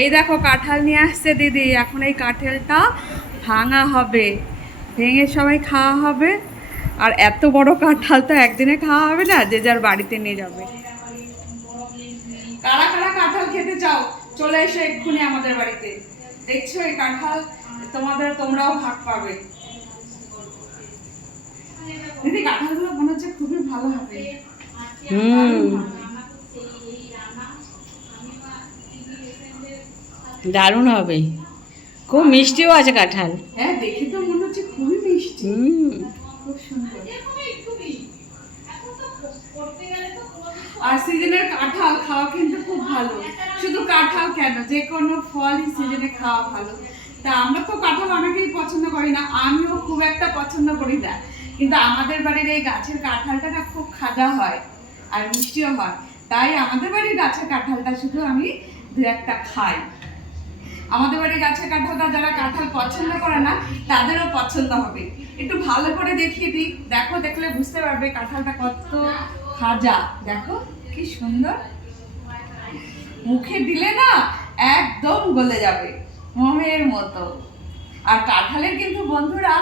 এই দেখো কাঁঠাল নিয়ে আসছে দিদি। এখন এই কাঁঠালটা ভাঙা হবে, ভেঙে সবাই খাওয়া হবে। আর এত বড় কাঁঠাল তো একদিনে খাওয়া হবে না, যে যার বাড়িতে নিয়ে যাবে। কারা কারা কাঁঠাল খেতে চাও চলে এসো এক্ষুনি আমাদের বাড়িতে। দেখছো এই কাঁঠাল তোমরাও ভাগ পাবে। দিদি কাঁঠালগুলো মনে হচ্ছে খুবই ভালো হবে। দারুণ হবে, খুব মিষ্টিও আছে কাঁঠাল। হ্যাঁ দেখে তো মনে হচ্ছে খুবই মিষ্টি, খুব সুন্দর। আর সিজনের কাঁঠাল খাওয়া কিন্তু খুব ভালো। শুধু কাঁঠাল কেন, যে কোনো ফলই সিজনে খাওয়া ভালো। তা আমরা তো কাঁঠাল অনেকেই পছন্দ করি না, আমিও খুব একটা পছন্দ করি না, কিন্তু আমাদের বাড়ির এই গাছের কাঁঠালটা না খুব খাজা হয় আর মিষ্টিও হয়। তাই আমাদের বাড়ির গাছের কাঁঠালটা শুধু আমি দু একটা খাই। আমাদের বাড়ির গাছের কাঁঠালটা যারা কাঁঠাল পছন্দ করে না তাদেরও পছন্দ হবে। একটু ভালো করে দেখিয়ে দিই, দেখো, দেখলে বুঝতে পারবে কাঁঠালটা কত খাজা। দেখো কি সুন্দর, মুখে দিলে না একদম গলে যাবে মোমের মতো। আর কাঁঠালের কিন্তু বন্ধুরা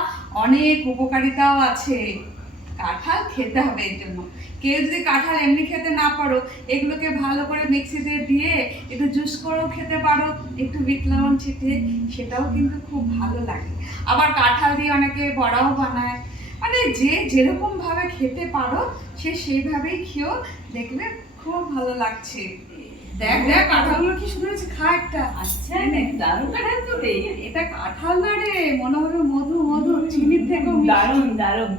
অনেক উপকারিতাও আছে। কাঁঠাল খেতে হবে এর জন্য। কেউ যদি কাঁঠাল এমনি খেতে না পারো, এগুলোকে ভালো করে মিক্সিতে দিয়ে একটু জুস করেও খেতে পারো, একটু বিট লবণ ছিটিয়ে, সেটাও কিন্তু খুব ভালো লাগে। আবার কাঁঠাল দিয়ে অনেকে বড়াও বানায়। মানে যে যেরকম ভাবে খেতে পারো সে সেইভাবেই খেয়েও, দেখবে খুব ভালো লাগছে। দেখ দেখ কাঁঠালগুলো কি সুন্দর হয়েছে, খা একটা। আচ্ছা, দারুণ কাঁঠাল তো রে। এটা কাঁঠাল না রে, মনে হবে মধু মধু, চিনির থেকেও দারুণ দারুণ।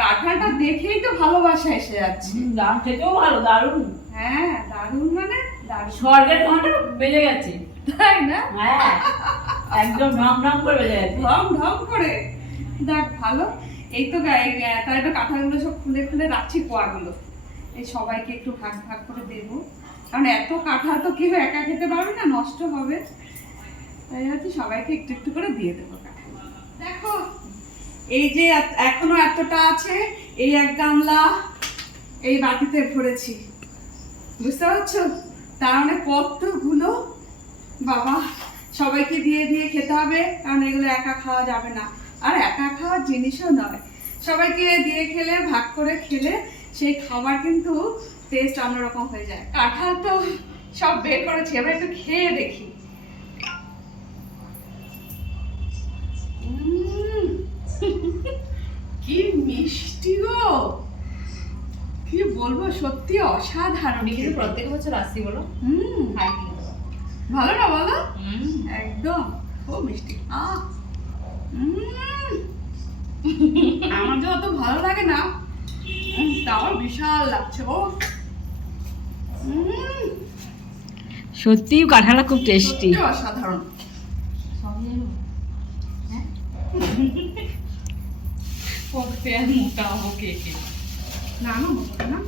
কাঁঠালটা দেখেই তো ভালোবাসা এসে যাচ্ছে। দাম খেতেও ভালো, দারুণ। হ্যাঁ দারুণ, মানে দারুণ, স্বর্গের ঘন্টা বেজে গেছে, তাই না? হ্যাঁ একদম ঢং ঢং করে বেজে গেছে, ঢং ঢং করে। দেখ ভালো। এই তো তার একটু কাঁঠালগুলো সব খুলে খুলে রাখছি, কোয়াগুলো এই সবাইকে একটু ভাগ ভাগ করে দেবো। কারণ এত কাঁঠাল তো কেউ একা খেতে পারবে না, নষ্ট হবে। তাই হচ্ছে সবাইকে একটু একটু করে দিয়ে দেবো কাঁঠাল। দেখো এই যে এখনো এতটা আছে, এই এক গামলা এই বাটিতে ভরেছি, বুঝতে পারছো? তার মানে কতগুলো বাবা, সবাইকে দিয়ে দিয়ে খেতে হবে, কারণ এগুলো একা খাওয়া যাবে না। আর একা খাওয়ার জিনিসও নয়, সবাইকে দিয়ে খেলে, ভাগ করে খেলে সেই খাবার কিন্তু টেস্ট অন্যরকম হয়ে যায়। কাঁঠাল তো সব বের করেছি, এবার একটু খেয়ে দেখি। কি মিষ্টি গো, কি বলবো, সত্যি অসাধারণ। কিন্তু প্রত্যেক বছর আসছি বলো। ভালো না বলো? একদম খুব মিষ্টি। আমার যে অত ভালো লাগে না, তাও বিশাল লাগছে। ও সত্যি কাঁঠালটা খুব টেস্টি, অসাধারণ। মোটা হবো কে কে না না মোটা না।